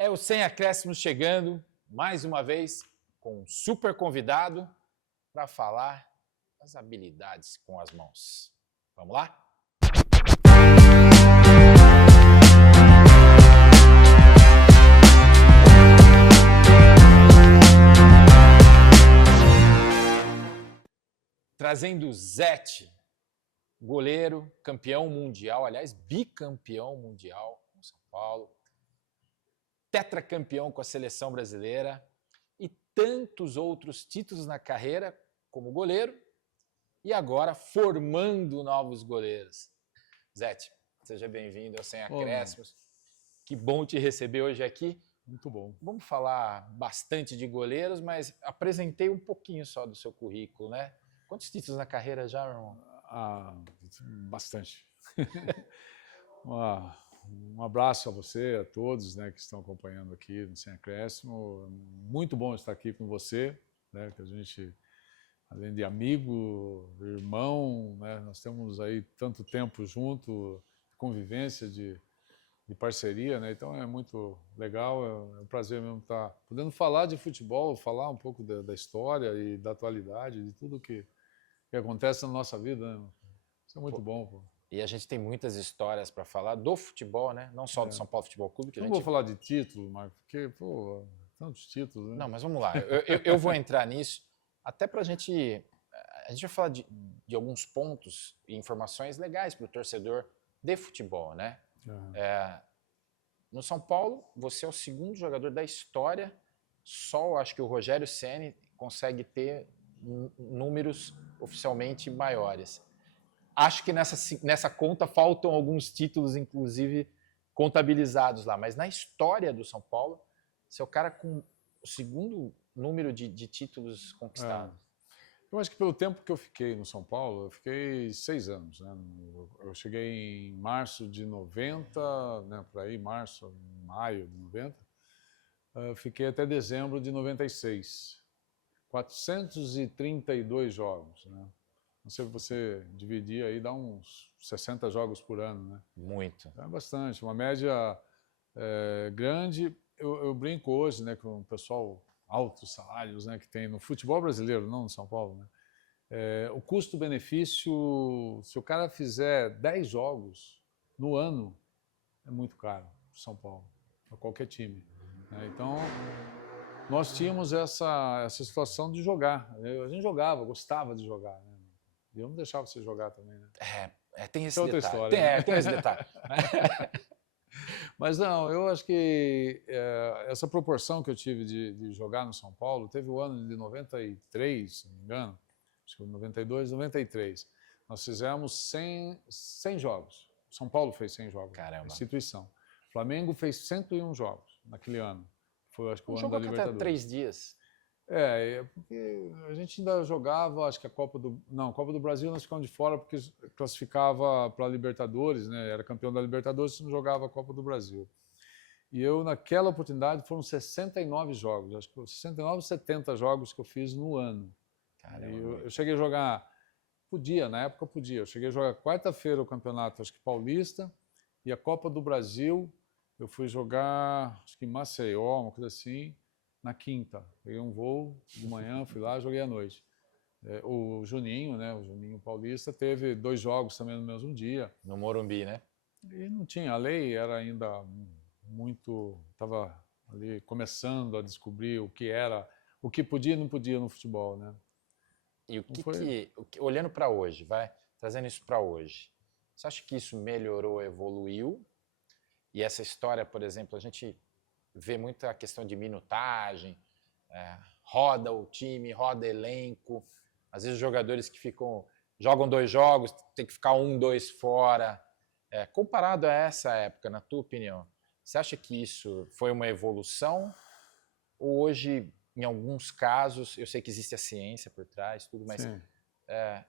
É o Sem Acréscimos chegando, mais uma vez, com um super convidado para falar das habilidades com as mãos. Vamos lá? Trazendo Zete, goleiro, campeão mundial, aliás, bicampeão mundial com São Paulo, tetracampeão com a seleção brasileira e tantos outros títulos na carreira como goleiro e agora formando novos goleiros. Zete, seja bem-vindo ao Sem Acréscimos. Que bom te receber hoje aqui. Muito bom. Vamos falar bastante de goleiros, mas apresentei um pouquinho só do seu currículo, né? Quantos títulos na carreira já, meu irmão? Bastante. Um abraço a você, a todos, né, que estão acompanhando aqui no Sem Acréscimo. Muito bom estar aqui com você, né, que a gente, além de amigo, irmão, né, nós temos aí tanto tempo junto, convivência de parceria, né, então é muito legal, é um prazer mesmo estar podendo falar de futebol, falar um pouco da história e da atualidade, de tudo que acontece na nossa vida, né? Isso é muito bom, pô. E a gente tem muitas histórias para falar do futebol, né? Não só do São Paulo Futebol Clube. Que não a gente... vou falar de título, Marco, porque, pô, tantos títulos, né? Não, mas vamos lá. Eu vou entrar nisso, até para a gente... A gente vai falar de alguns pontos e informações legais para o torcedor de futebol, né? Uhum. No São Paulo, você é o segundo jogador da história, só acho que o Rogério Ceni consegue ter números oficialmente maiores. Acho que nessa conta faltam alguns títulos, inclusive, contabilizados lá. Mas na história do São Paulo, você é o cara com o segundo número de títulos conquistados. Eu acho que pelo tempo que eu fiquei no São Paulo, eu fiquei 6 anos. Né? Eu cheguei em março de 90, né, por aí, maio de 90. Eu fiquei até dezembro de 96. 432 jogos, né? Não sei se você dividir aí, dá uns 60 jogos por ano, né? Muito. É bastante, uma média grande. Eu brinco hoje, né, com o pessoal, altos salários, né, que tem no futebol brasileiro, não no São Paulo, né? O custo-benefício, se o cara fizer 10 jogos no ano, é muito caro para São Paulo, para qualquer time, né? Então, nós tínhamos essa situação de jogar. A gente jogava, gostava de jogar, né? E eu não deixava você jogar também, né? Tem esse é outra detalhe. História, tem esse detalhe. Mas não, eu acho que essa proporção que eu tive de jogar no São Paulo, teve o ano de 93, se não me engano, acho que 92, 93. Nós fizemos 100 jogos. São Paulo fez 100 jogos. Caramba. Instituição. Flamengo fez 101 jogos naquele ano. Foi, acho que, o ano da Jogo Libertadores. até 3 dias. Porque a gente ainda jogava, acho que a Copa do Brasil nós ficamos de fora porque classificava para a Libertadores, né? Era campeão da Libertadores e não jogava a Copa do Brasil. E eu, naquela oportunidade, foram 69 jogos, acho que 69, 70 jogos que eu fiz no ano. Caramba. Eu cheguei a jogar, na época podia, eu cheguei a jogar quarta-feira o campeonato, acho que paulista, e a Copa do Brasil, eu fui jogar, acho que em Maceió, uma coisa assim, na quinta. Peguei um voo de manhã, fui lá, joguei à noite. O Juninho, né, o Juninho Paulista, teve 2 jogos também no mesmo dia. No Morumbi, né? E não tinha, a lei era ainda muito, estava ali começando a descobrir o que podia e não podia no futebol, né? E olhando para hoje, trazendo isso para hoje, você acha que isso melhorou, evoluiu? E essa história, por exemplo, a gente vê muito a questão de minutagem, roda o time, roda elenco, às vezes os jogadores que jogam 2 jogos, tem que ficar 1, 2 fora. Comparado a essa época, na tua opinião, você acha que isso foi uma evolução? Ou hoje, em alguns casos, eu sei que existe a ciência por trás, tudo, mas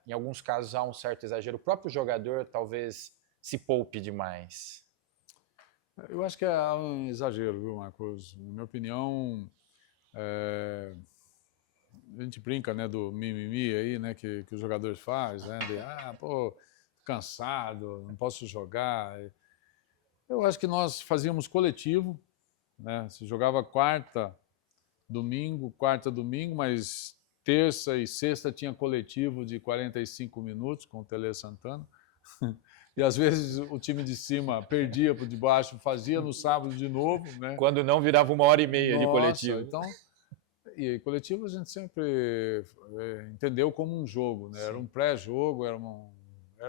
em alguns casos há um certo exagero. O próprio jogador talvez se poupe demais. Eu acho que é um exagero, viu, Marcos? Na minha opinião, a gente brinca, né, do mimimi aí, né, que os jogadores fazem, né, cansado, não posso jogar. Eu acho que nós fazíamos coletivo, né? Você jogava quarta, domingo, mas terça e sexta tinha coletivo de 45 minutos com o Tele Santana. E às vezes o time de cima perdia para o de baixo, fazia no sábado de novo, né? Quando não, virava 1h30 de Nossa, coletivo. então, e coletivo a gente sempre entendeu como um jogo, né? Era um pré-jogo,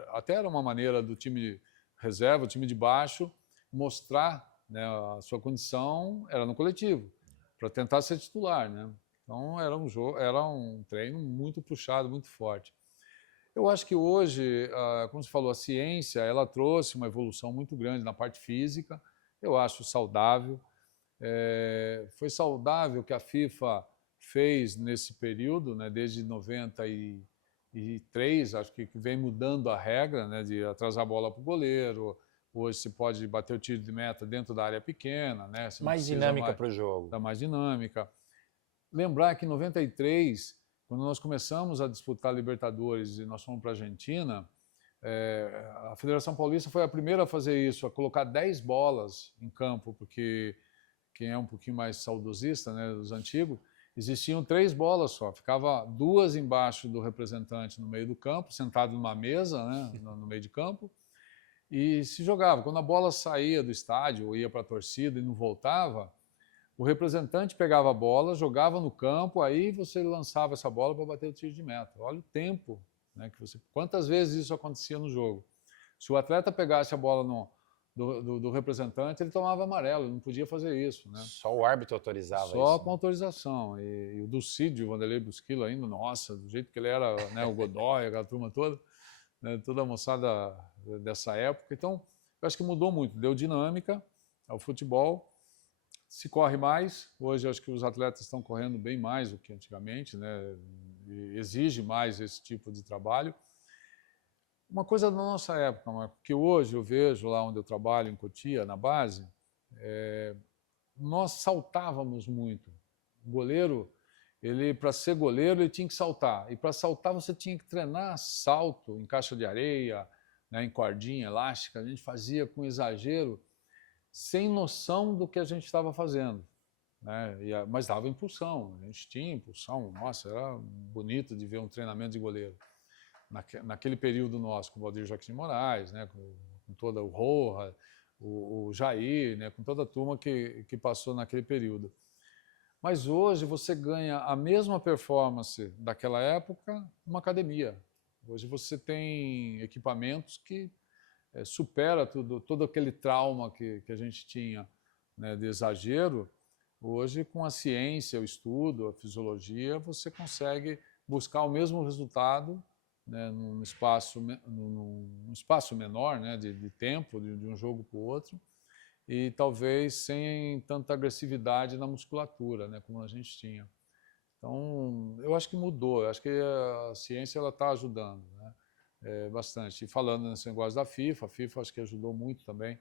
até era uma maneira do time reserva, o time de baixo, mostrar, né, a sua condição, era no coletivo, para tentar ser titular, né? Então era um jogo, era um treino muito puxado, muito forte. Eu acho que hoje, como você falou, a ciência, ela trouxe uma evolução muito grande na parte física. Eu acho saudável. Foi saudável o que a FIFA fez nesse período, né, desde 93, acho que vem mudando a regra, né, de atrasar a bola para o goleiro. Hoje se pode bater o tiro de meta dentro da área pequena, né? Você não Mais precisa dinâmica para o jogo. Dá mais dinâmica. Lembrar que em 93, quando nós começamos a disputar Libertadores e nós fomos para a Argentina, a Federação Paulista foi a primeira a fazer isso, a colocar 10 bolas em campo, porque quem é um pouquinho mais saudosista, né, dos antigos, existiam 3 bolas só, ficava 2 embaixo do representante no meio do campo, sentado numa mesa, né, no meio de campo, e se jogava. Quando a bola saía do estádio ou ia para a torcida e não voltava, o representante pegava a bola, jogava no campo, aí você lançava essa bola para bater o tiro de meta. Olha o tempo, né, que você... Quantas vezes isso acontecia no jogo? Se o atleta pegasse a bola do representante, ele tomava amarelo, ele não podia fazer isso, né? Só o árbitro autorizava isso. Só com autorização. E o Dulcídio, o Vanderlei Busquilo ainda, nossa, do jeito que ele era, né, o Godoy, aquela turma toda, né, toda a moçada dessa época. Então, eu acho que mudou muito, deu dinâmica ao futebol. Se corre mais, hoje acho que os atletas estão correndo bem mais do que antigamente, né? E exige mais esse tipo de trabalho. Uma coisa da nossa época, Marco, que hoje eu vejo lá onde eu trabalho, em Cotia, na base, nós saltávamos muito. O goleiro, para ser goleiro, ele tinha que saltar. E para saltar, você tinha que treinar salto em caixa de areia, né, em cordinha elástica. A gente fazia com exagero, sem noção do que a gente estava fazendo, né? Mas dava impulsão, a gente tinha impulsão. Nossa, era bonito de ver um treinamento de goleiro. Naquele período nosso, com o Valdir Joaquim de Moraes, né, com toda o Roja, o Jair, né, com toda a turma que passou naquele período. Mas hoje você ganha a mesma performance daquela época numa academia. Hoje você tem equipamentos que supera todo aquele trauma que a gente tinha, né, de exagero. Hoje, com a ciência, o estudo, a fisiologia, você consegue buscar o mesmo resultado, né, num espaço menor, né, de tempo, de um jogo para o outro, e talvez sem tanta agressividade na musculatura, né, como a gente tinha. Então, eu acho que mudou, eu acho que a ciência está ajudando, né, bastante. E falando nesse negócio da FIFA, a FIFA acho que ajudou muito também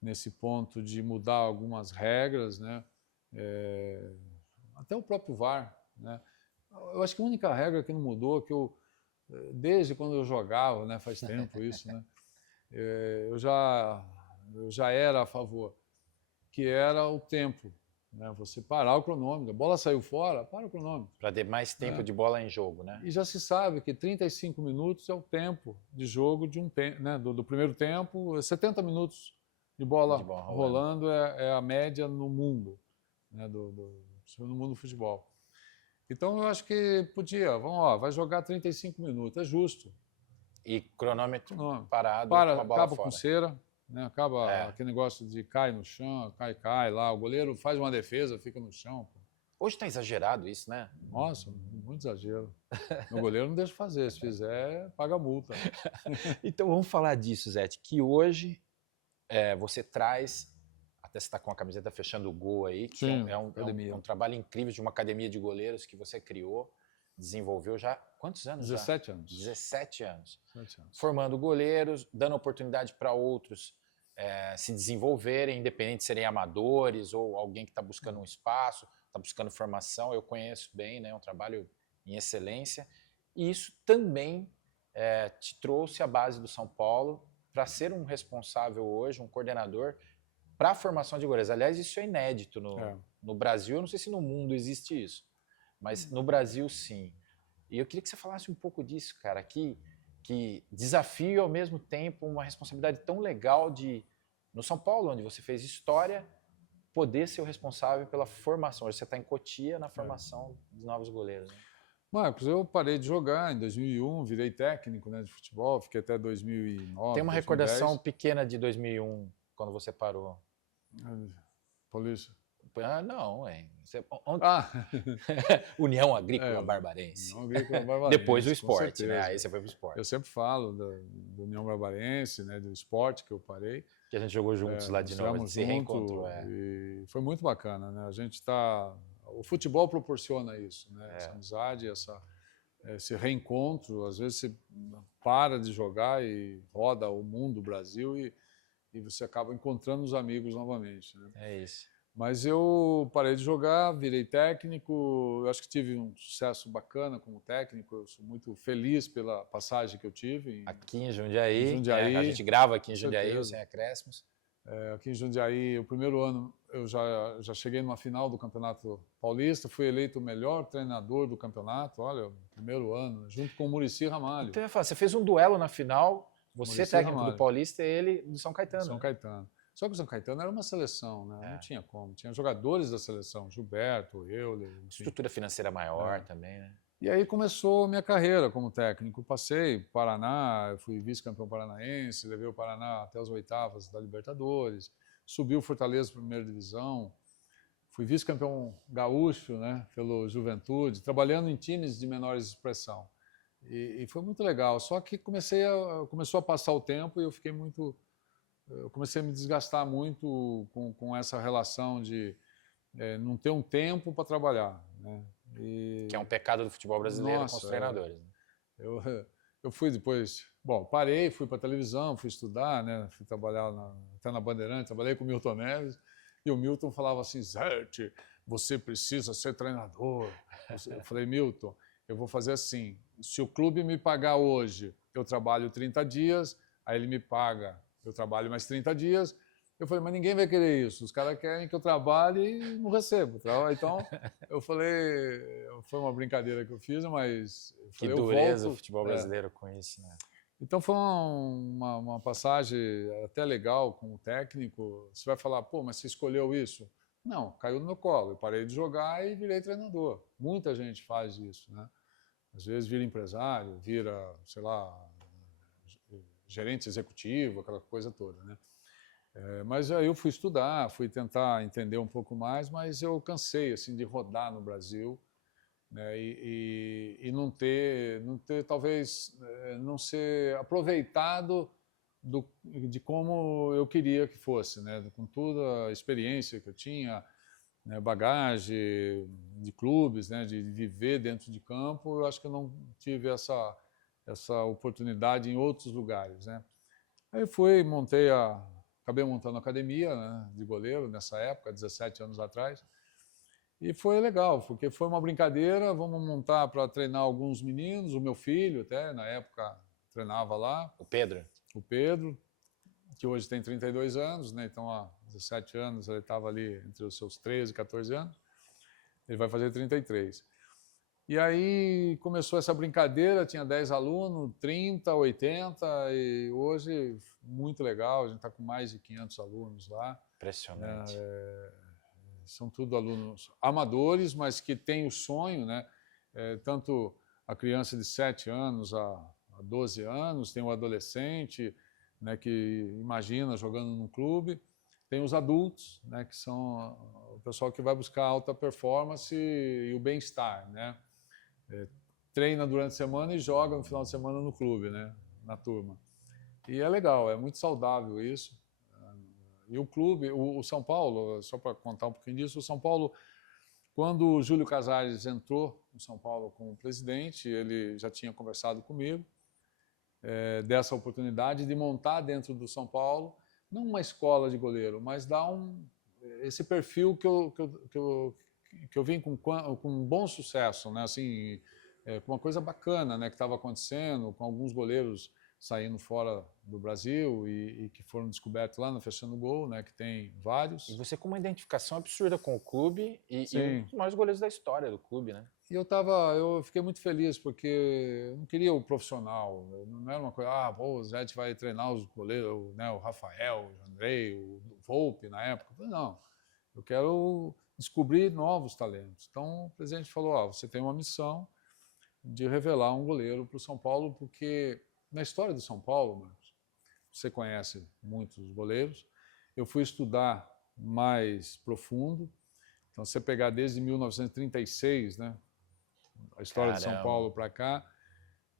nesse ponto de mudar algumas regras, né, até o próprio VAR, né. Eu acho que a única regra que não mudou, desde quando eu jogava, né, faz tempo isso, né, eu já era a favor, que era o tempo, né, você parar o cronômetro. A bola saiu fora, para o cronômetro. Para ter mais tempo de bola em jogo, né? E já se sabe que 35 minutos é o tempo de jogo né, do primeiro tempo. 70 minutos de bola rolando é a média no mundo, né, no mundo do futebol. Então, eu acho que podia, vai jogar 35 minutos, é justo. E cronômetro parado, com a bola acaba fora. Com cera, né? Acaba aquele negócio de cai no chão, cai lá, o goleiro faz uma defesa, fica no chão. Hoje está exagerado isso, né? Nossa, muito exagero. O goleiro não deixa fazer, se fizer, paga multa. Então, vamos falar disso, Zete, que hoje você traz... Até você está com a camiseta fechando o gol aí, que Sim, é um trabalho incrível de uma academia de goleiros que você criou, desenvolveu já... Quantos anos 17 já? anos. 17 anos. 17 anos. Formando goleiros, dando oportunidade para outros se desenvolverem, independente de serem amadores ou alguém que está buscando um espaço, está buscando formação. Eu conheço bem, né? É um trabalho em excelência. E isso também te trouxe a base do São Paulo para ser um responsável hoje, um coordenador para a formação de goleiros. Aliás, isso é inédito É. no Brasil. Eu não sei se no mundo existe isso, mas no Brasil, sim. E eu queria que você falasse um pouco disso, cara, que desafio e, ao mesmo tempo, uma responsabilidade tão legal de, no São Paulo, onde você fez história, poder ser o responsável pela formação. Hoje você está em Cotia na formação dos novos goleiros. Né? Marcos, eu parei de jogar em 2001, virei técnico, né, de futebol, fiquei até 2009, Tem uma 2010. recordação pequena de 2001, quando você parou. Polícia. Ah, não, hein? Ah, União Agrícola Barbarense. União Agrícola Barbarense. Depois o com esporte, né? certeza. Aí você foi pro esporte. Eu sempre falo do União Barbarense, né, do esporte que eu parei. Que a gente jogou juntos lá de novo, a gente se reencontrou. E foi muito bacana, né? A gente tá... O futebol proporciona isso, né? Essa amizade, esse reencontro. Às vezes você para de jogar e roda o mundo, o Brasil, e você acaba encontrando os amigos novamente, né? É isso. Mas eu parei de jogar, virei técnico, eu acho que tive um sucesso bacana como técnico, eu sou muito feliz pela passagem que eu tive. Aqui em Jundiaí, em Jundiaí a gente grava aqui em Jundiaí, sem acréscimos. Aqui em Jundiaí, o primeiro ano, eu já cheguei numa final do Campeonato Paulista, fui eleito o melhor treinador do campeonato, olha, primeiro ano, junto com o Muricy Ramalho. Então, eu ia falar, você fez um duelo na final, você Muricy técnico Ramalho. do Paulista e ele do São Caetano. São Caetano. Só que o São Caetano era uma seleção, né? Não tinha como. Tinha jogadores da seleção, Gilberto, Euler. Estrutura financeira maior também, né? E aí começou a minha carreira como técnico. Passei Paraná, fui vice-campeão paranaense, levei o Paraná até as oitavas da Libertadores, subi o Fortaleza para a primeira divisão, fui vice-campeão gaúcho, né, pelo Juventude, trabalhando em times de menores expressão. E foi muito legal. Só que começou a passar o tempo e eu comecei a me desgastar muito com essa relação de não ter um tempo para trabalhar, né? Que é um pecado do futebol brasileiro com os treinadores. Eu fui depois, parei, fui para a televisão, fui estudar, né? Fui trabalhar até na Bandeirantes, trabalhei com o Milton Neves, e o Milton falava assim, Zerte, você precisa ser treinador. Eu falei, Milton, eu vou fazer assim, se o clube me pagar hoje, eu trabalho 30 dias, aí ele me paga, eu trabalho mais 30 dias. Eu falei, mas ninguém vai querer isso. Os caras querem que eu trabalhe e não recebo. Então, eu falei, foi uma brincadeira que eu fiz, mas... Que dureza o futebol brasileiro com isso, né? Então, foi uma passagem até legal como técnico. Você vai falar, pô, mas você escolheu isso? Não, caiu no meu colo. Eu parei de jogar e virei treinador. Muita gente faz isso, né? Às vezes vira empresário, vira, sei lá, gerente executivo, aquela coisa toda, né? Mas aí eu fui estudar, fui tentar entender um pouco mais, mas eu cansei assim de rodar no Brasil, né, e não ter talvez não ser aproveitado de como eu queria que fosse, né, com toda a experiência que eu tinha, né, bagagem de clubes, né, de viver dentro de campo, eu acho que eu não tive essa oportunidade em outros lugares, né. Aí acabei montando a academia, né, de goleiro nessa época, 17 anos atrás. E foi legal, porque foi uma brincadeira, vamos montar para treinar alguns meninos, o meu filho até, na época, treinava lá. O Pedro? O Pedro, que hoje tem 32 anos, né, então há 17 anos ele estava ali entre os seus 13 e 14 anos. Ele vai fazer 33. E aí começou essa brincadeira, tinha 10 alunos, 30, 80, e hoje, muito legal, a gente está com mais de 500 alunos lá. Impressionante. São tudo alunos amadores, mas que têm o sonho, né? Tanto a criança de 7 anos a 12 anos, tem o adolescente, né, que imagina jogando num clube, tem os adultos, né, que são o pessoal que vai buscar alta performance e o bem-estar, né? Treina durante a semana e joga no final de semana no clube, né, na turma. E é legal, é muito saudável isso. E o clube, o São Paulo, só para contar um pouquinho disso, o São Paulo, quando o Júlio Casares entrou no São Paulo como presidente, ele já tinha conversado comigo dessa oportunidade de montar dentro do São Paulo, não uma escola de goleiro, mas dar esse perfil que eu vim com um bom sucesso, né? Assim, com uma coisa bacana, né, que estava acontecendo, com alguns goleiros saindo fora do Brasil e que foram descobertos lá no Fechando Gol, né, que tem vários. E você com uma identificação absurda com o clube e um Sim. dos maiores goleiros da história do clube, né? E eu fiquei muito feliz porque eu não queria o profissional, não era uma coisa, o Zete vai treinar os goleiros, né, o Rafael, o Andrei, o Volpe na época. Eu falei, não, eu quero descobrir novos talentos. Então o presidente falou, você tem uma missão de revelar um goleiro para o São Paulo, porque na história do São Paulo, Marcos, você conhece muitos goleiros, eu fui estudar mais profundo, então se você pegar desde 1936, né, a história de São Paulo para cá,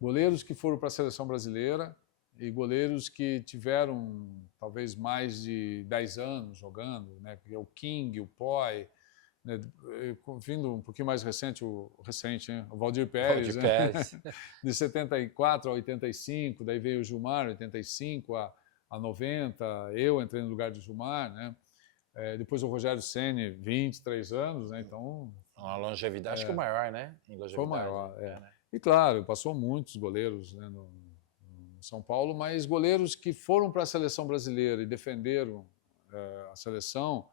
goleiros que foram para a seleção brasileira e goleiros que tiveram talvez mais de 10 anos jogando, né, que é o King, o Poi, né, vindo um pouquinho mais recente, o Valdir Pérez, Valdir né? Pérez. De 74 a 85, daí veio o Gilmar, 85 a 90, eu entrei no lugar de Gilmar, né? Depois o Rogério Ceni, 23 anos, né? Então uma longevidade, acho que o maior, né? Em longevidade. Foi o maior, né? E claro, passou muitos goleiros, né, no São Paulo, mas goleiros que foram para a seleção brasileira e defenderam a seleção,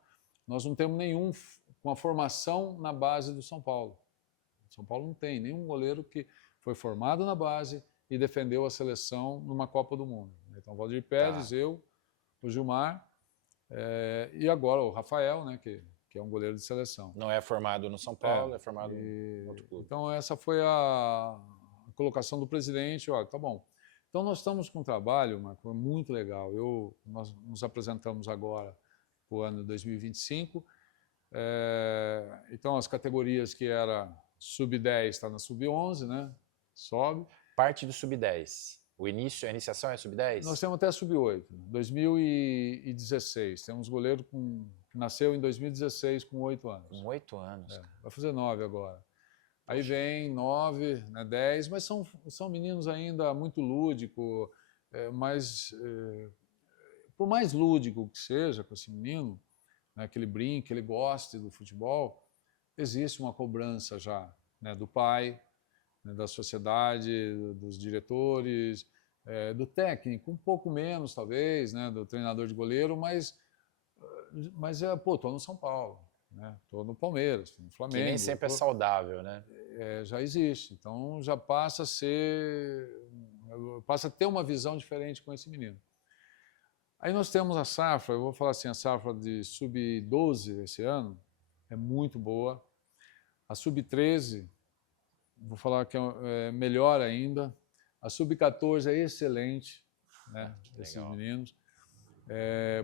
nós não temos nenhum com a formação na base do São Paulo. São Paulo não tem nenhum goleiro que foi formado na base e defendeu a seleção numa Copa do Mundo. Então, Valdir Pérez, eu, o Gilmar e agora o Rafael, né, que é um goleiro de seleção. Não é formado no São Paulo, é formado em outro clube. Então, essa foi a colocação do presidente. Olha, tá bom. Então, nós estamos com um trabalho, Marco, muito legal. Nós nos apresentamos agora para o ano 2025. Então, as categorias que era sub-10 está na sub-11, né? Sobe. Parte do sub-10. A iniciação é sub-10? Nós temos até sub-8. 2016. Temos goleiro que nasceu em 2016 com 8 anos. Com 8 anos. Vai fazer 9 agora. Aí vem 9, né, 10, mas são meninos ainda muito lúdicos, mas por mais lúdico que seja com esse menino, né, que ele brinque, que ele goste do futebol, existe uma cobrança já, né, do pai, né, da sociedade, dos diretores, do técnico, um pouco menos talvez, né, do treinador de goleiro, mas tô no São Paulo, né, tô no Palmeiras, tô no Flamengo. Que nem sempre é saudável, né? Já existe, então já passa a ter uma visão diferente com esse menino. Aí nós temos a safra, eu vou falar assim, a safra de sub-12 esse ano é muito boa. A sub-13, vou falar que é melhor ainda. A sub-14 é excelente, né, esses meninos,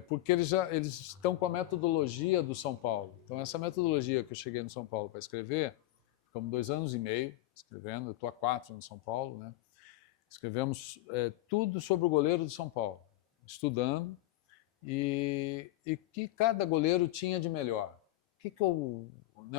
porque eles estão com a metodologia do São Paulo. Então essa metodologia que eu cheguei no São Paulo para escrever, ficamos 2 anos e meio escrevendo, eu estou há 4 no São Paulo, né? Escrevemos tudo sobre o goleiro do São Paulo, estudando, e que cada goleiro tinha de melhor. O que o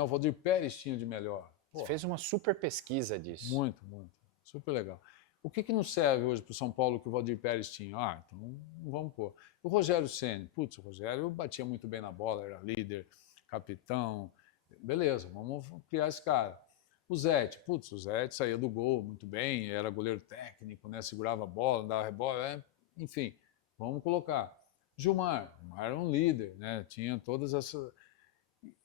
Valdir Pérez tinha de melhor? Você fez uma super pesquisa disso. Muito, muito. Super legal. O que nos serve hoje para o São Paulo que o Valdir Pérez tinha? Então vamos pôr. O Rogério Ceni. Putz, o Rogério batia muito bem na bola, era líder, capitão. Beleza, vamos criar esse cara. O Zete. Putz, o Zete saía do gol muito bem, era goleiro técnico, né? Segurava a bola, dava rebote, enfim, vamos colocar. Gilmar era um líder, né? Tinha todas essas...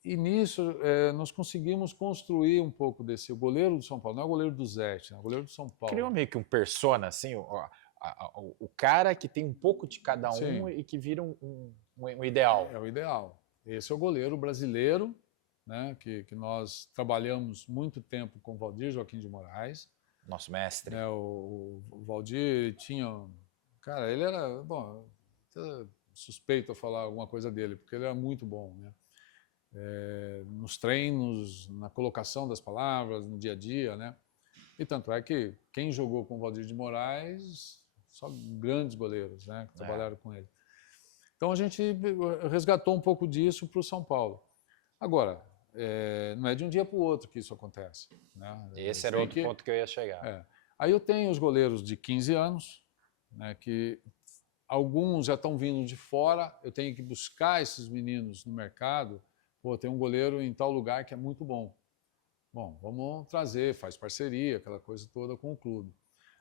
E nisso nós conseguimos construir um pouco desse... O goleiro do São Paulo, não é o goleiro do Zete, é o goleiro do São Paulo. Criou meio que um persona, assim, o cara que tem um pouco de cada um. Sim. E que vira um ideal. É o ideal. Esse é o goleiro brasileiro, né, que nós trabalhamos muito tempo com o Valdir Joaquim de Moraes. Nosso mestre. O Valdir tinha... Cara, ele era... Bom, suspeito a falar alguma coisa dele, porque ele era muito bom, né? Nos treinos, na colocação das palavras, no dia a dia, né? E tanto é que quem jogou com o Valdir de Moraes, só grandes goleiros, né, que trabalharam com ele. Então a gente resgatou um pouco disso para o São Paulo. Agora, não é de um dia para o outro que isso acontece, né? Esse era outro ponto que eu ia chegar. Aí eu tenho os goleiros de 15 anos, né, que alguns já estão vindo de fora, eu tenho que buscar esses meninos no mercado. Pô, tem um goleiro em tal lugar que é muito bom. Bom, vamos trazer, faz parceria, aquela coisa toda com o clube.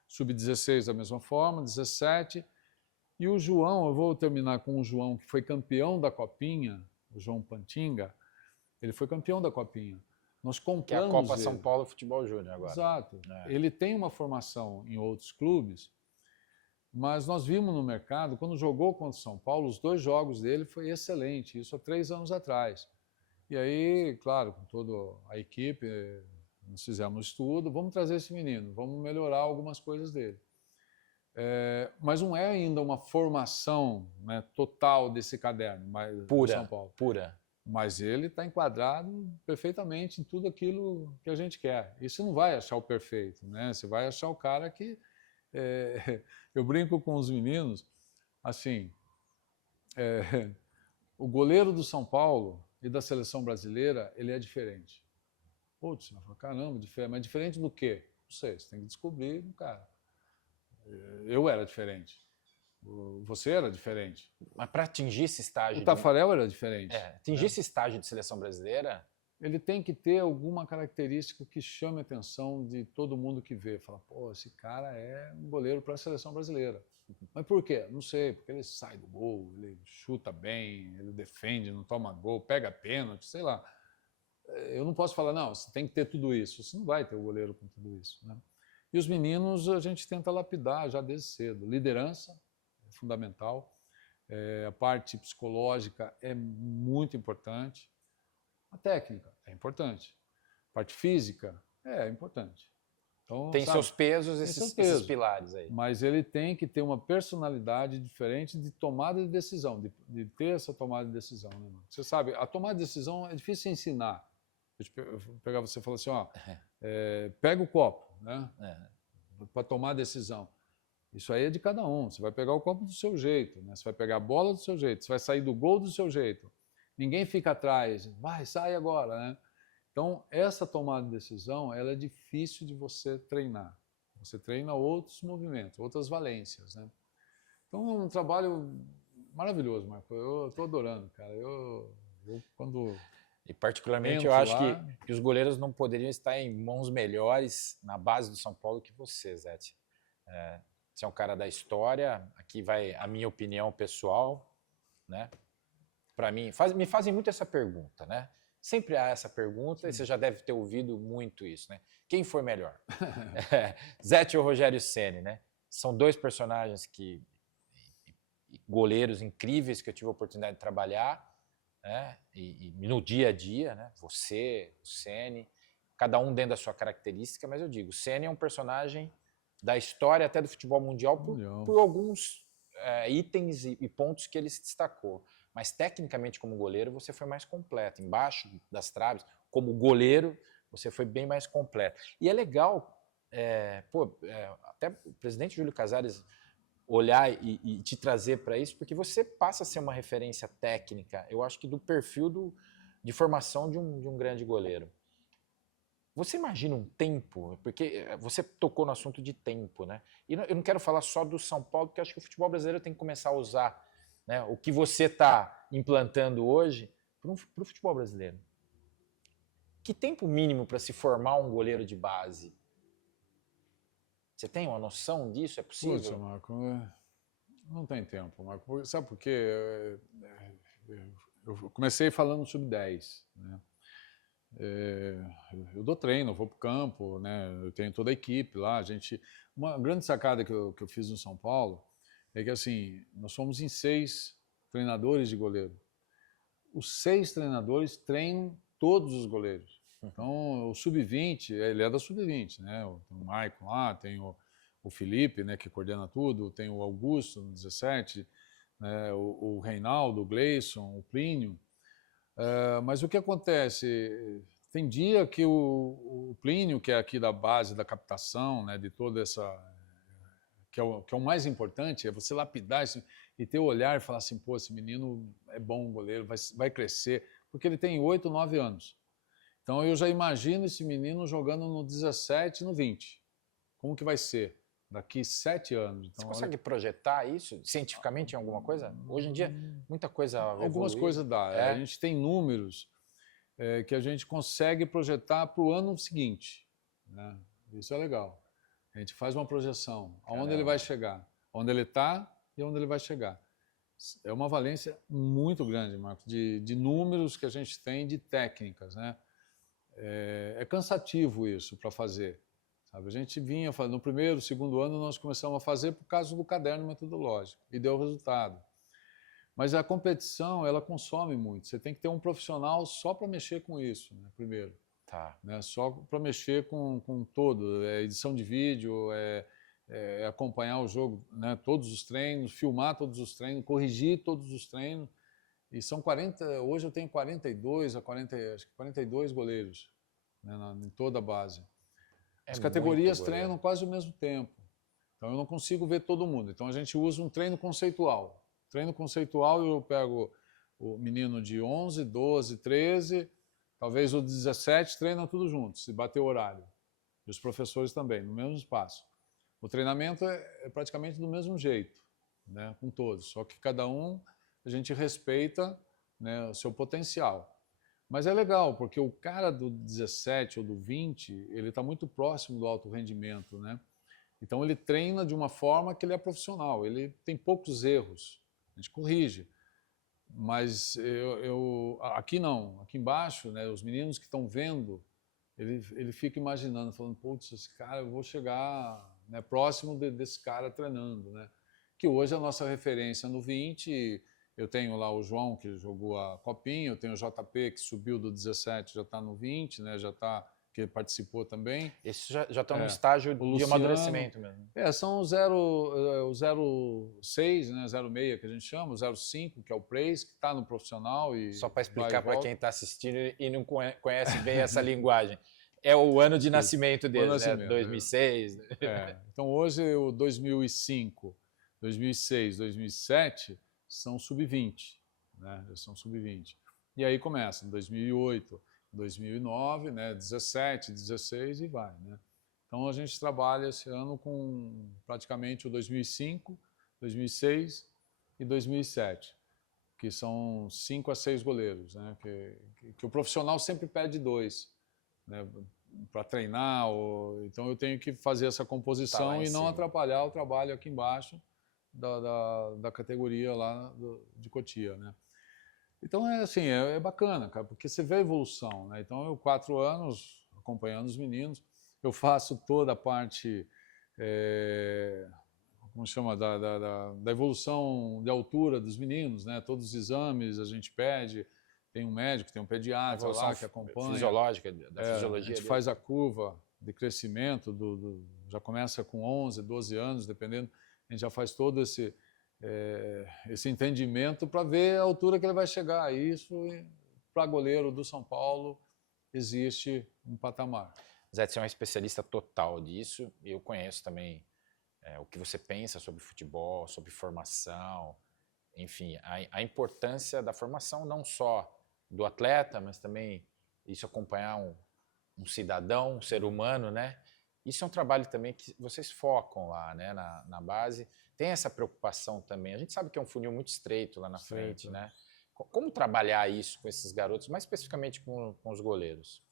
Sub-16 da mesma forma, 17. E o João, eu vou terminar com o João, que foi campeão da Copinha, o João Pantinga, ele foi campeão da Copinha. Nós compramos que é a Copa ele. São Paulo Futebol Júnior agora. Exato. Ele tem uma formação em outros clubes, mas nós vimos no mercado, quando jogou contra o São Paulo, os 2 jogos dele foi excelente, isso há 3 anos atrás. E aí, claro, com toda a equipe, nós fizemos um estudo, vamos trazer esse menino, vamos melhorar algumas coisas dele. Mas não é ainda uma formação, né, total desse caderno do São Paulo. Pura. Mas ele está enquadrado perfeitamente em tudo aquilo que a gente quer. E você não vai achar o perfeito, né? Você vai achar o cara que... eu brinco com os meninos, assim, o goleiro do São Paulo e da seleção brasileira, ele é diferente. Putz, eu falo, caramba, mas diferente do quê? Não sei, você tem que descobrir no cara. Eu era diferente. Você era diferente. Mas para atingir esse estágio... O Tafarel era diferente. Atingir esse estágio de seleção brasileira... Ele tem que ter alguma característica que chame a atenção de todo mundo que vê. Fala, pô, esse cara é um goleiro para a seleção brasileira. Mas por quê? Não sei, porque ele sai do gol, ele chuta bem, ele defende, não toma gol, pega pênalti, sei lá. Eu não posso falar, não, você tem que ter tudo isso. Você não vai ter o goleiro com tudo isso, né? E os meninos a gente tenta lapidar já desde cedo. Liderança é fundamental, a parte psicológica é muito importante, a técnica é importante, a parte física é importante. Então, tem seus pesos, esses pilares aí. Mas ele tem que ter uma personalidade diferente de tomada de decisão, de ter essa tomada de decisão. Né? Você sabe, a tomada de decisão é difícil de ensinar. Eu vou pegar você e falar assim, ó, pega o copo, né? Para tomar a decisão. Isso aí é de cada um. Você vai pegar o copo do seu jeito, né? Você vai pegar a bola do seu jeito, você vai sair do gol do seu jeito. Ninguém fica atrás, sai agora, né? Então, essa tomada de decisão, ela é difícil de você treinar. Você treina outros movimentos, outras valências, né? Então, é um trabalho maravilhoso, Marco. Eu estou adorando, cara. Eu quando... E particularmente eu acho que os goleiros não poderiam estar em mãos melhores na base do São Paulo que você, Zete. Você é um cara da história, aqui vai a minha opinião pessoal, né? Para mim, me fazem muito essa pergunta, né? Sempre há essa pergunta, e você já deve ter ouvido muito isso, né? Quem foi melhor? Zete ou Rogério Ceni, né? São 2 personagens goleiros incríveis que eu tive a oportunidade de trabalhar, né? E no dia a dia, né? Você, o Ceni, cada um dentro da sua característica, mas eu digo, o Ceni é um personagem da história até do futebol mundial por alguns itens e pontos que ele se destacou. Mas tecnicamente como goleiro você foi mais completo, embaixo das traves, como goleiro você foi bem mais completo. E é legal, até o presidente Júlio Casares olhar e te trazer para isso, porque você passa a ser uma referência técnica, eu acho que do perfil de formação de um grande goleiro. Você imagina um tempo, porque você tocou no assunto de tempo, né? E eu não quero falar só do São Paulo, porque eu acho que o futebol brasileiro tem que começar a usar, né, o que você está implantando hoje para o futebol brasileiro. Que tempo mínimo para se formar um goleiro de base? Você tem uma noção disso? É possível? Puxa, Marco, não tem tempo, Marco. Sabe por quê? Eu comecei falando sub-10, né? Eu dou treino, eu vou para o campo, né? Eu tenho toda a equipe lá. Uma grande sacada que eu fiz no São Paulo é que assim, nós somos em 6 treinadores de goleiro. Os 6 treinadores treinam todos os goleiros. Então, o sub-20, ele é da sub-20, né? Tem o Maicon lá, tem o Felipe, né, que coordena tudo, tem o Augusto, no 17, né, o Reinaldo, o Gleison, o Plínio. Mas o que acontece? Tem dia que o Plínio, que é aqui da base da captação, né, de toda essa... Que é o mais importante, é você lapidar isso, e ter o olhar e falar assim, pô, esse menino é bom goleiro, vai crescer, porque ele tem 8, 9 anos. Então eu já imagino esse menino jogando no 17 e no 20. Como que vai ser daqui 7 anos? Então, você consegue projetar isso cientificamente em alguma coisa? Hoje em dia, muita coisa algumas evolui. Coisas dá. A gente tem números que a gente consegue projetar para o ano seguinte, né? Isso é legal. A gente faz uma projeção, aonde Caramba. ele vai chegar, onde ele está e onde ele vai chegar. É uma valência muito grande, Marcos, de números que a gente tem, de técnicas, né? É cansativo isso para fazer. Sabe? A gente vinha, no primeiro, segundo ano, nós começamos a fazer por causa do caderno metodológico e deu resultado. Mas a competição, ela consome muito. Você tem que ter um profissional só para mexer com isso, né? Primeiro. Tá. Né? Só para mexer com todo, edição de vídeo, acompanhar o jogo, né? Todos os treinos, filmar todos os treinos, corrigir todos os treinos. E são 40, hoje eu tenho 42 a 40, acho que 42 goleiros, né? Em toda a base. As categorias treinam quase ao mesmo tempo. Então eu não consigo ver todo mundo. Então a gente usa um treino conceitual. Treino conceitual, eu pego o menino de 11, 12, 13, talvez o 17, treinam tudo junto, se bater o horário. E os professores também, no mesmo espaço. O treinamento é praticamente do mesmo jeito, né, com todos, só que cada um a gente respeita, né, o seu potencial. Mas é legal, porque o cara do 17 ou do 20, ele está muito próximo do alto rendimento, né? Então ele treina de uma forma que ele é profissional, ele tem poucos erros, a gente corrige. Mas aqui não, aqui embaixo, né, os meninos que estão vendo, ele fica imaginando, falando, putz, esse cara, eu vou chegar, né, próximo desse cara treinando, né? Que hoje a nossa referência no 20, eu tenho lá o João, que jogou a Copinha, eu tenho o JP, que subiu do 17, já está no 20, né, já está, que participou também. Esses já estão no estágio de amadurecimento mesmo. São o 0,6, né, 0,6 que a gente chama, o 0,5, que é o Praise, que está no profissional. E só para explicar para quem está assistindo e não conhece bem essa linguagem. É o ano de nascimento deles, né? 2006. Então hoje o 2005, 2006, 2007 são sub-20, né? São sub-20. E aí começa em 2008, 2009, né? 17, 16 e vai, né? Então a gente trabalha esse ano com praticamente o 2005, 2006 e 2007, que são 5 a 6 goleiros, né? Que o profissional sempre pede 2, né? Para treinar, então eu tenho que fazer essa composição e não atrapalhar o trabalho aqui embaixo da categoria lá de Cotia, né? Então é assim, é bacana, cara, porque você vê a evolução, né? Então eu 4 anos acompanhando os meninos, eu faço toda a parte, como chama, da evolução de altura dos meninos, né? Todos os exames a gente pede, tem um médico, tem um pediatra lá que acompanha. Fisiológica, da fisiologia. A gente faz a curva de crescimento, já começa com 11, 12 anos, dependendo, a gente já faz todo esse entendimento para ver a altura que ele vai chegar. Isso, para goleiro do São Paulo, existe um patamar. Zé, você é um especialista total disso, e eu conheço também o que você pensa sobre futebol, sobre formação, enfim, a importância da formação não só do atleta, mas também isso acompanhar um cidadão, um ser humano, né? Isso é um trabalho também que vocês focam lá, né, na base. Tem essa preocupação também. A gente sabe que é um funil muito estreito lá na frente, né? Como trabalhar isso com esses garotos, mais especificamente com os goleiros?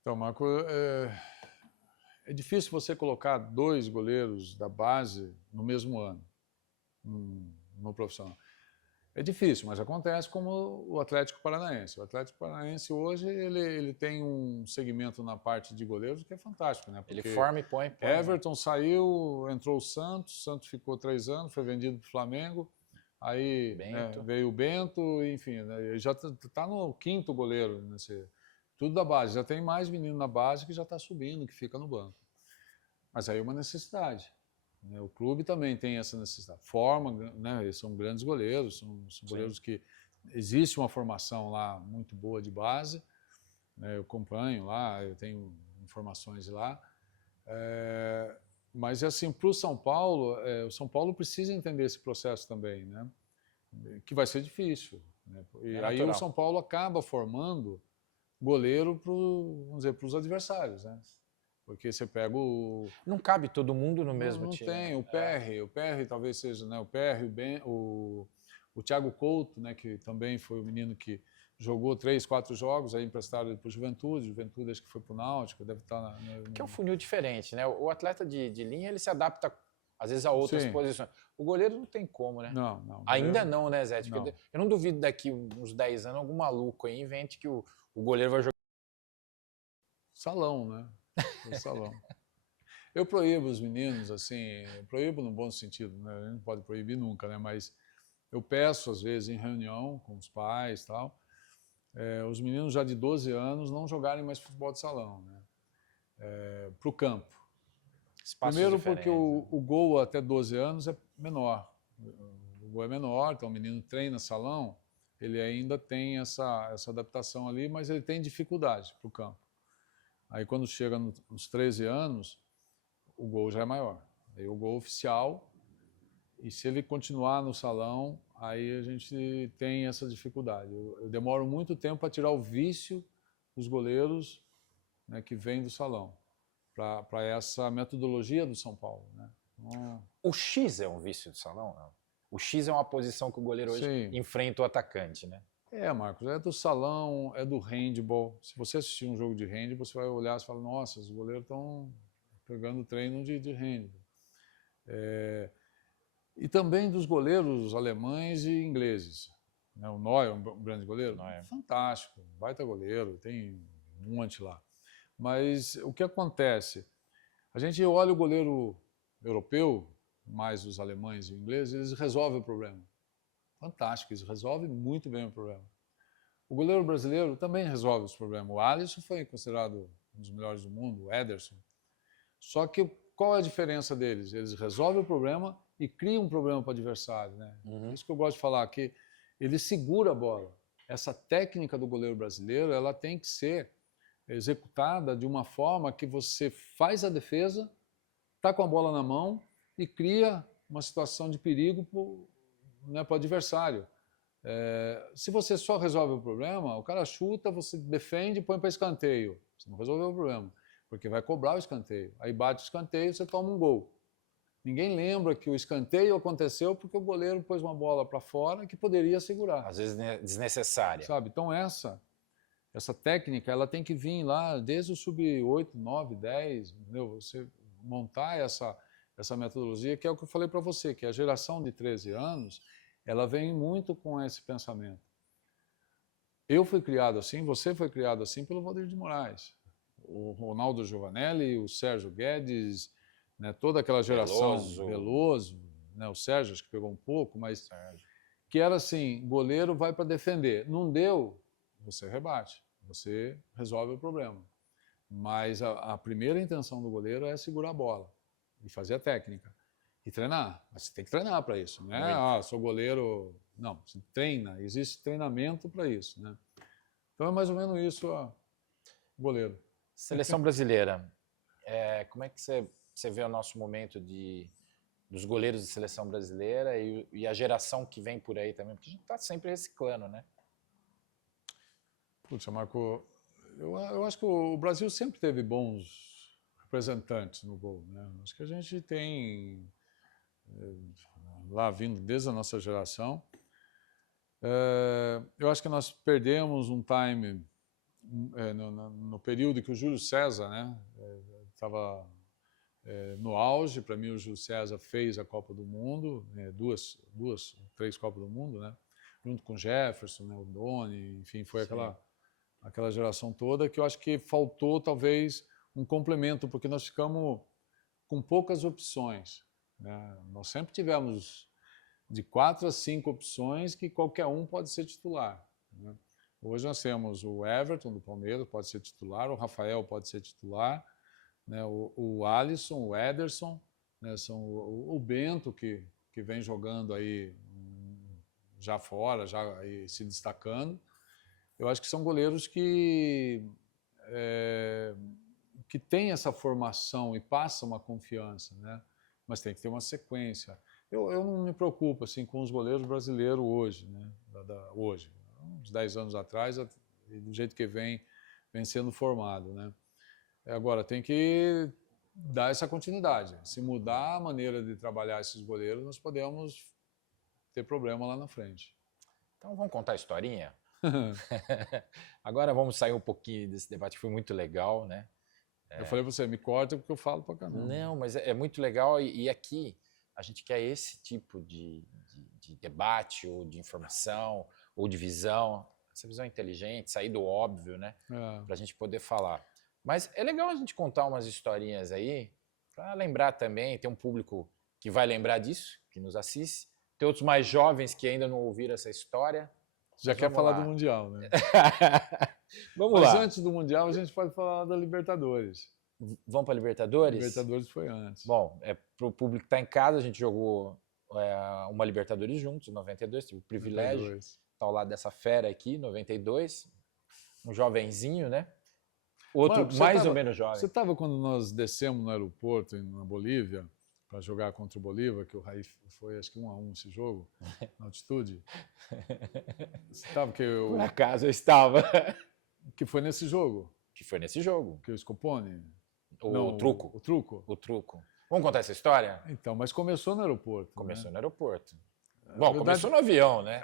Então, Marco, é difícil você colocar 2 goleiros da base no mesmo ano, no profissional. É difícil, mas acontece como o Atlético Paranaense. O Atlético Paranaense hoje ele tem um segmento na parte de goleiros que é fantástico, né? Porque ele forma e põe. Everton saiu, entrou o Santos ficou 3 anos, foi vendido para o Flamengo, aí veio o Bento, enfim, né? Já está no 5º goleiro, tudo da base. Já tem mais menino na base que já está subindo, que fica no banco. Mas aí é uma necessidade. O clube também tem essa necessidade. Forma, né? Eles são grandes goleiros, são goleiros que existe uma formação lá muito boa de base, né? Eu acompanho lá, eu tenho informações lá. Mas assim, para o São Paulo precisa entender esse processo também, né? Que vai ser difícil, né? E aí o São Paulo acaba formando goleiro para os adversários, né? Porque você pega Não cabe todo mundo no mesmo time. Não tem. O PR talvez seja, né? O PR, o Thiago Couto, né? Que também foi o menino que jogou 3, 4 jogos, aí emprestaram ele para o Juventude. Juventude acho que foi para o Náutico, deve estar... Que é um funil diferente, né? O atleta de linha, ele se adapta, às vezes, a outras Sim. posições. O goleiro não tem como, né? Não. Ainda não, né, Zé? Não. Eu não duvido daqui uns 10 anos algum maluco aí invente que o goleiro vai jogar. Salão, né? O salão. Eu proíbo os meninos, assim, proíbo no bom sentido, né? A gente não pode proibir nunca, né? Mas eu peço, às vezes, em reunião com os pais e tal, os meninos já de 12 anos não jogarem mais futebol de salão, né? Para o campo. Espaços Primeiro porque diferentes, o gol até 12 anos é menor. O gol é menor, então o menino treina salão, ele ainda tem essa adaptação ali, mas ele tem dificuldade para o campo. Aí quando chega nos 13 anos, o gol já é maior. Aí o gol oficial, e se ele continuar no salão, aí a gente tem essa dificuldade. Eu demoro muito tempo para tirar o vício dos goleiros, né, que vem do salão, para essa metodologia do São Paulo, né? Então, O X é um vício de salão, não? O X é uma posição que o goleiro hoje sim. enfrenta o atacante, né? Marcos, é do salão, é do handball. Se você assistir um jogo de handball, você vai olhar e falar, nossa, os goleiros estão pegando treino de handball. E também dos goleiros alemães e ingleses. Né? O Neuer, um grande goleiro, Neuer. Fantástico, baita goleiro, tem um monte lá. Mas o que acontece? A gente olha o goleiro europeu, mais os alemães e ingleses, eles resolvem o problema. Fantástico, eles resolvem muito bem o problema. O goleiro brasileiro também resolve os problemas. O Alisson foi considerado um dos melhores do mundo, o Ederson. Só que qual é a diferença deles? Eles resolvem o problema e criam um problema para o adversário, né? Isso que eu gosto de falar, que ele segura a bola. Essa técnica do goleiro brasileiro, ela tem que ser executada de uma forma que você faz a defesa, está com a bola na mão e cria uma situação de perigo para o adversário. Se você só resolve o problema, o cara chuta, você defende e põe para escanteio. Você não resolveu o problema, porque vai cobrar o escanteio. Aí bate o escanteio, você toma um gol. Ninguém lembra que o escanteio aconteceu porque o goleiro pôs uma bola para fora que poderia segurar. Às vezes desnecessária. Sabe? Então essa técnica, ela tem que vir lá desde o sub-8, 9, 10, entendeu? Você montar essa metodologia, que é o que eu falei para você, que a geração de 13 anos, ela vem muito com esse pensamento. Eu fui criado assim, você foi criado assim pelo Valdir de Moraes. O Ronaldo Giovanelli, o Sérgio Guedes, né, toda aquela geração, Veloso, né, o Sérgio acho que pegou um pouco, mas que era assim, goleiro vai para defender. Não deu, você rebate, você resolve o problema. Mas a primeira intenção do goleiro é segurar a bola e fazer a técnica. E treinar. Mas você tem que treinar para isso. Não é, sou goleiro... Não, você treina. Existe treinamento para isso, né? Então é mais ou menos isso, o goleiro. Seleção brasileira. Como é que você vê o nosso momento dos goleiros de seleção brasileira e a geração que vem por aí também? Porque a gente está sempre reciclando, né? Putz, Marco, eu acho que o Brasil sempre teve bons representantes no gol, né? Acho que a gente tem... lá vindo desde a nossa geração. Eu acho que nós perdemos um time no período que o Júlio César, né, estava no auge. Para mim, o Júlio César fez a Copa do Mundo, três Copas do Mundo, né, junto com o Jefferson, né, o Doni, enfim, foi aquela geração toda que eu acho que faltou talvez um complemento, porque nós ficamos com poucas opções. Nós sempre tivemos de 4 a 5 opções que qualquer um pode ser titular. Né? Hoje nós temos o Everton do Palmeiras, pode ser titular, o Rafael pode ser titular, né? o Alisson, o Ederson, né? o Bento que vem jogando aí já fora, já aí se destacando. Eu acho que são goleiros que têm essa formação e passam uma confiança, né? Mas tem que ter uma sequência. Eu não me preocupo assim, com os goleiros brasileiros hoje, né? Hoje, uns 10 anos atrás, do jeito que vem sendo formado, né? Agora, tem que dar essa continuidade. Se mudar a maneira de trabalhar esses goleiros, nós podemos ter problema lá na frente. Então vamos contar a historinha? Agora vamos sair um pouquinho desse debate, que foi muito legal, né? Eu falei para você, me corta porque eu falo pra caramba. Não, mas é muito legal e aqui a gente quer esse tipo de debate ou de informação ou de visão, essa visão inteligente, sair do óbvio, né? Para a gente poder falar. Mas é legal a gente contar umas historinhas aí para lembrar também, tem um público que vai lembrar disso, que nos assiste, tem outros mais jovens que ainda não ouviram essa história. Já quer falar do Mundial, né? Vamos Mas lá. antes do Mundial, a gente pode falar da Libertadores. Vamos para a Libertadores? Libertadores foi antes. Bom, para o público que está em casa, a gente jogou uma Libertadores juntos, em 92, tive o privilégio de estar ao lado dessa fera aqui, 92, um jovenzinho, né? Outro mais ou menos jovem. Você estava quando nós descemos no aeroporto, na Bolívia, para jogar contra o Bolívar, que o Raí foi, acho que 1-1 esse jogo, na altitude? Você estava que eu... Por acaso eu estava. Que foi nesse jogo? Que foi nesse jogo. Que o Scopone? O truco. O truco? O truco. Vamos contar essa história? Então, mas começou no aeroporto. Começou né? no aeroporto. Bom, começou no avião, né?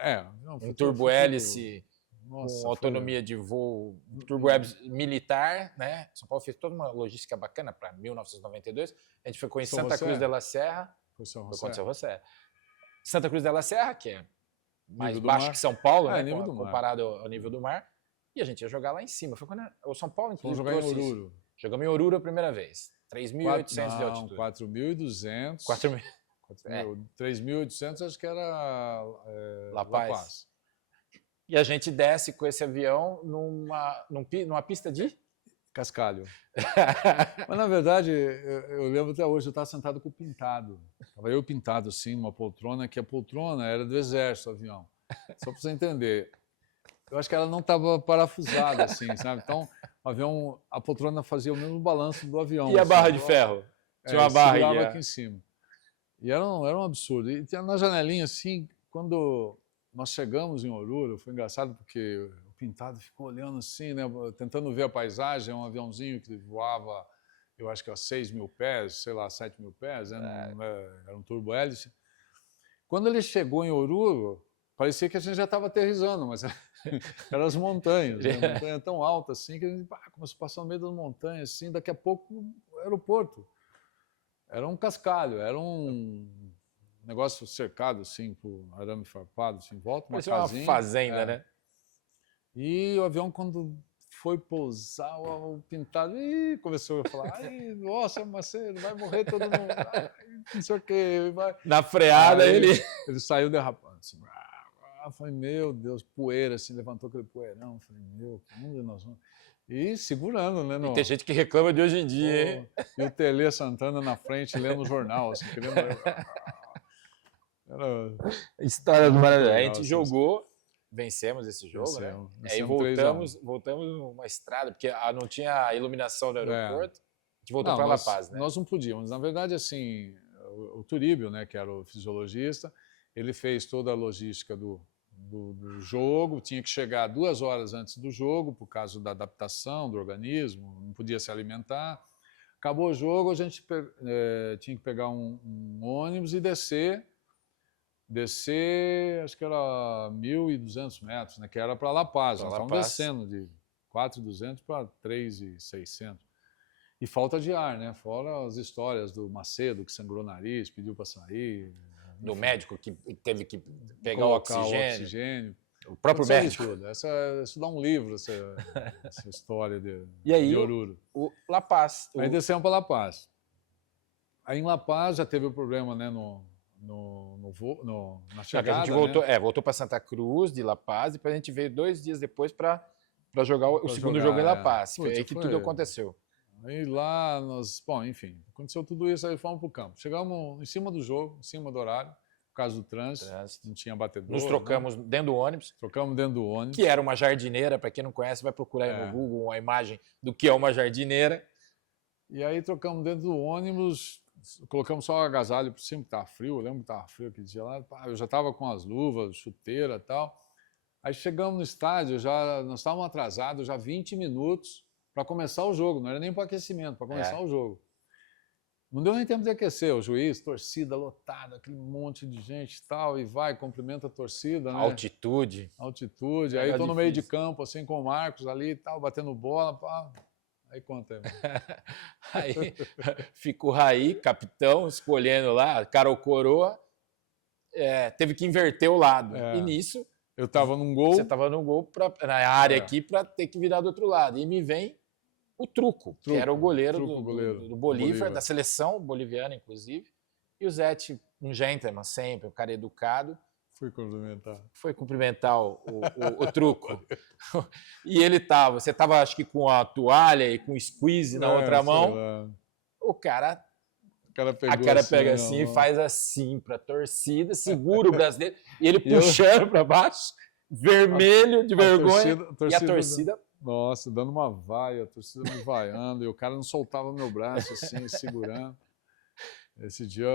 Um turbo-hélice com autonomia de voo, turbo-hélice militar, né? São Paulo fez toda uma logística bacana para 1992. A gente ficou em Santa Cruz de la Serra. Foi São José. Santa Cruz de la Serra, que é mais Nível baixo que São Paulo, né? Nível do mar. Comparado ao nível do mar. E a gente ia jogar lá em cima. Foi quando o São Paulo, inclusive, jogar em Oruro. Jogamos em Oruro a primeira vez. 3.800 de altitude. 4.200. 3.800 acho que era La Paz. E a gente desce com esse avião numa pista de cascalho. Mas, na verdade, eu lembro até hoje, eu estava sentado com o Pintado. Estava eu Pintado, assim, numa poltrona, que a poltrona era do exército, o avião. Só para você entender. Eu acho que ela não estava parafusada, assim, sabe? Então, o avião, a poltrona fazia o mesmo balanço do avião. E a barra de ferro? Tinha uma barra aqui em cima. E era um absurdo. E na janelinha, assim, quando nós chegamos em Oruro, foi engraçado porque o Pintado ficou olhando assim, né, tentando ver a paisagem, um aviãozinho que voava, eu acho que a 6.000 pés, sei lá, 7.000 pés, né, era um turbo-hélice. Quando ele chegou em Oruro, parecia que a gente já estava aterrissando, mas eram as montanhas, né? A montanha tão alta assim, que a gente começou a passar no meio das montanhas, assim, daqui a pouco o aeroporto. Era um cascalho, era um negócio cercado, assim, por arame farpado, assim, em volta, uma casinha. Uma fazenda, né? E o avião, quando foi pousar, o Pintado começou a falar, ai, nossa, Macedo, vai morrer todo mundo, ai, não sei o quê. Vai. Na freada, ele saiu derrapando, assim, falei, meu Deus, poeira, assim, levantou aquele poeirão, falei, meu, onde nós vamos? E segurando, né? E tem gente que reclama de hoje em dia, hein? E o Tele Santana na frente, lendo o jornal, assim, querendo... História do Maravilha. A gente jogou, vencemos esse jogo, né? Aí voltamos numa estrada, porque não tinha iluminação do aeroporto, a gente voltou para La Paz, né? Nós não podíamos. Na verdade, assim, o Turíbio, né, que era o fisiologista, ele fez toda a logística do jogo, tinha que chegar 2 horas antes do jogo, por causa da adaptação do organismo, não podia se alimentar. Acabou o jogo, a gente tinha que pegar um ônibus e descer, acho que era 1.200 metros, né, que era para La Paz. Nós estávamos descendo de 4.200 para 3.600. E falta de ar, né? Fora as histórias do Macedo, que sangrou o nariz, pediu para sair. Do médico que teve que pegar o oxigênio. O próprio médico. Isso dá um livro, essa história de Oruro. O La Paz. Aí descemos para La Paz. Aí em La Paz já teve o problema, né, na chegada. A gente voltou para Santa Cruz, de La Paz, e depois a gente veio 2 dias depois para jogar o segundo jogo em La Paz. Foi aí que tudo aconteceu. Aí lá enfim, aconteceu tudo isso, aí fomos para o campo. Chegamos em cima do jogo, em cima do horário, por causa do trânsito, não tinha batedor. Nos trocamos dentro do ônibus. Trocamos dentro do ônibus. Que era uma jardineira, para quem não conhece, vai procurar aí no Google uma imagem do que é uma jardineira. E aí trocamos dentro do ônibus, colocamos só o agasalho por cima, que estava frio, eu lembro que estava frio aquele dia lá, eu já estava com as luvas, chuteira e tal. Aí chegamos no estádio, nós estávamos atrasados, já 20 minutos, para começar o jogo, não era nem para aquecimento, para começar o jogo. Não deu nem tempo de aquecer. O juiz, torcida lotada, aquele monte de gente e tal, e vai, cumprimenta a torcida, né? Altitude. Altitude. Aí tô no meio de campo, assim, com o Marcos ali e tal, batendo bola, pá. Aí conta. Aí fica o Raí, capitão, escolhendo lá, cara ou coroa, teve que inverter o lado. E nisso... Eu tava num gol. Você tava no gol, na área aqui, para ter que virar do outro lado. E me vem o Truco, que era o goleiro do Bolívar, da seleção boliviana, inclusive. E o Zete, um gentleman sempre, um cara educado. Foi cumprimentar o Truco. E você tava, acho que com a toalha e com o squeeze na outra mão. O cara pega assim e faz assim para a torcida, segura o braço dele, e ele puxando para baixo, vermelho de vergonha. E a torcida... Nossa, dando uma vaia, a torcida me vaiando, e o cara não soltava meu braço assim, segurando. Esse dia,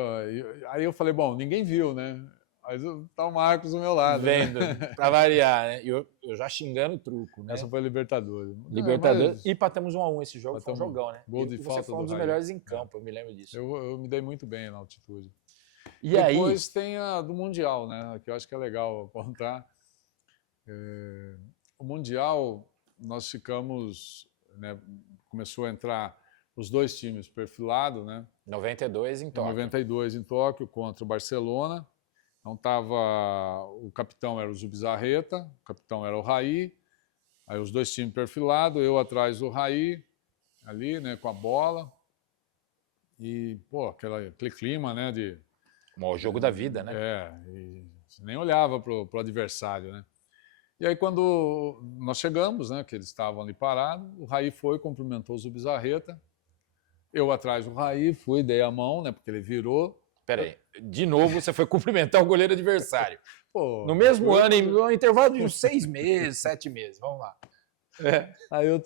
aí eu falei, bom, ninguém viu, né? Aí tá o Marcos do meu lado. Vendo, né? Para variar, né? Eu já xingando o Truco, né? Essa foi a Libertadores. Libertadores. E patamos 1-1 esse jogo, foi um jogão, né? Gol de falta foi um dos melhores em campo, eu me lembro disso. Eu me dei muito bem na altitude. E depois tem a do Mundial, né? Que eu acho que é legal contar. O Mundial, nós ficamos... Né, começou a entrar os dois times perfilados, né? 92 em Tóquio. 92 em Tóquio contra o Barcelona. Então o capitão era o Zubizarreta, o capitão era o Raí, aí os dois times perfilados, eu atrás do Raí, ali, né, com a bola. E, pô, aquele clima, né, de... O jogo da vida, né? E nem olhava pro adversário, né? E aí quando nós chegamos, né, que eles estavam ali parados, o Raí foi, cumprimentou o Zubizarreta, eu atrás do Raí, fui, dei a mão, né, porque ele virou. Peraí, de novo você foi cumprimentar o goleiro adversário. Pô, no mesmo ano, em um intervalo de uns 6 meses, 7 meses, vamos lá. Aí eu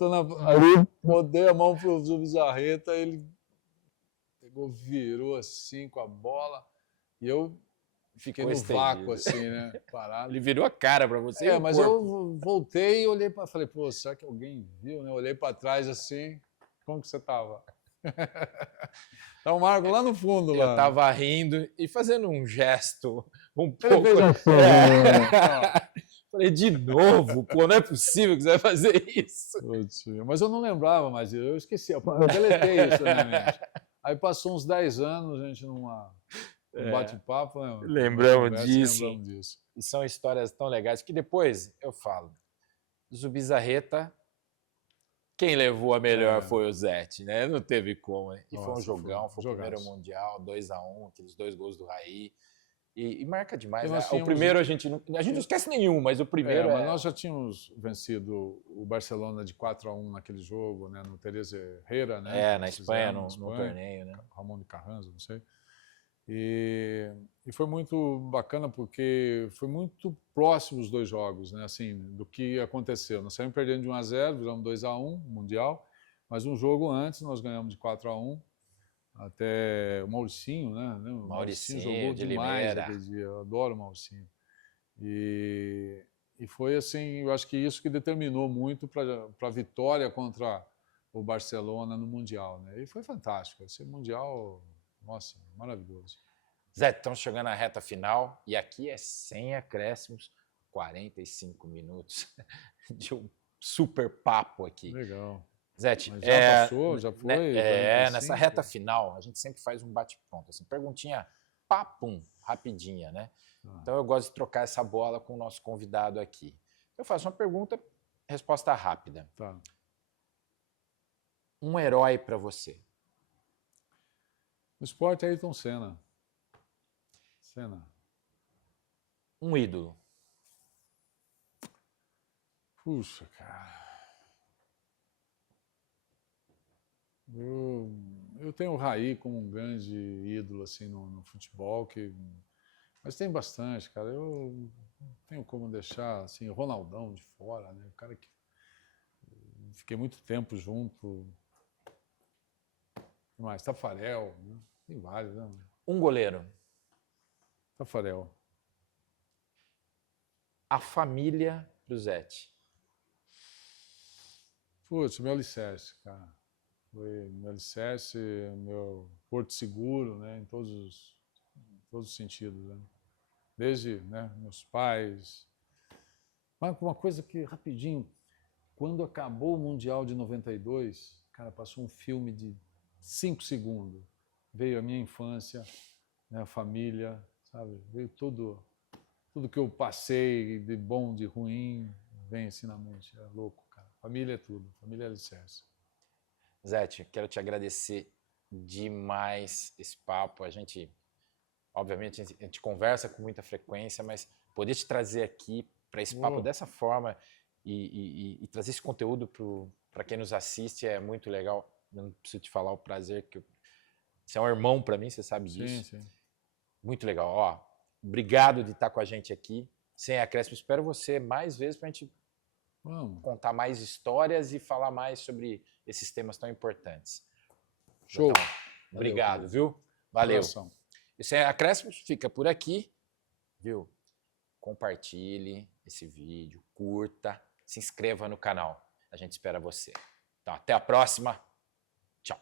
eu dei a mão pro Zubizarreta, ele pegou, virou assim com a bola, e eu fiquei no vácuo, assim, né, parado. Ele virou a cara para você. Mas eu voltei e olhei para, falei, pô, será que alguém viu, né? Olhei para trás assim, como que você tava? Tá o Marco lá no fundo. Lá. Eu tava rindo e fazendo um gesto um pouco... Falei, de novo? Pô, não é possível que você vai fazer isso. Mas eu não lembrava mais, eu esqueci, eu deletei isso na minha mente. Aí passou uns 10 anos, a gente num bate-papo, né? Lembramos disso. E são histórias tão legais que depois eu falo, Zubizarreta... Quem levou a melhor foi o Zete, né? Não teve como. Né? E foi um jogão, foi o primeiro Mundial, 2-1, aqueles 2 gols do Raí. E marca demais. Né? O primeiro a gente não esquece nenhum, mas o primeiro mas nós já tínhamos vencido o Barcelona de 4-1 naquele jogo, né? No Teresa Herrera, né? Na Espanha, no torneio, né? Ramon de Carranza, não sei. E foi muito bacana porque foi muito próximo os dois jogos, né? Assim, do que aconteceu. Nós saímos perdendo de 1-0, viramos 2-1, Mundial, mas um jogo antes nós ganhamos de 4-1, até o Mauricinho, né? O Mauricinho jogou demais aquele dia, eu adoro o Mauricinho. E foi assim, eu acho que isso que determinou muito para a vitória contra o Barcelona no Mundial, né? E foi fantástico, esse Mundial... Nossa, maravilhoso. Zé, estamos chegando à reta final e aqui é sem acréscimos, 45 minutos de um super papo aqui. Legal. Zé, já passou, já foi? Né, nessa reta final, a gente sempre faz um bate-pronto, assim, perguntinha papum, rapidinha, né? Então eu gosto de trocar essa bola com o nosso convidado aqui. Eu faço uma pergunta, resposta rápida. Tá. Um herói para você? No esporte é Ayrton Senna. Um ídolo? Puxa, cara. Eu tenho o Raí como um grande ídolo assim, no futebol, mas tem bastante, cara. Eu não tenho como deixar assim, o Ronaldão de fora, né? O cara que fiquei muito tempo junto. Mais Tafarel, né? Tem vários, né? Um goleiro? Tafarel. A família do Zete? Putz, meu alicerce, cara. Foi meu alicerce, meu porto seguro, né, em todos os sentidos, né? Desde, né, meus pais. Mas uma coisa que, rapidinho, quando acabou o Mundial de 92, cara, passou um filme de 5 segundos. Veio a minha infância, né, a família, sabe? Veio tudo que eu passei, de bom, de ruim, vem assim na mente. É louco, cara. Família é tudo, família é alicerce. Zete, quero te agradecer demais esse papo. A gente, obviamente, a gente conversa com muita frequência, mas poder te trazer aqui para esse papo dessa forma e trazer esse conteúdo para quem nos assiste é muito legal. Não preciso te falar o prazer que você é um irmão para mim, você sabe disso. Sim, sim. Muito legal. Ó, obrigado de estar com a gente aqui. Sem acréscimo, espero você mais vezes para a gente contar mais histórias e falar mais sobre esses temas tão importantes. Show. Então, obrigado, viu? Valeu. Abração. E Sem Acréscimos fica por aqui, viu? Compartilhe esse vídeo, curta, se inscreva no canal. A gente espera você. Então, até a próxima. Tchau.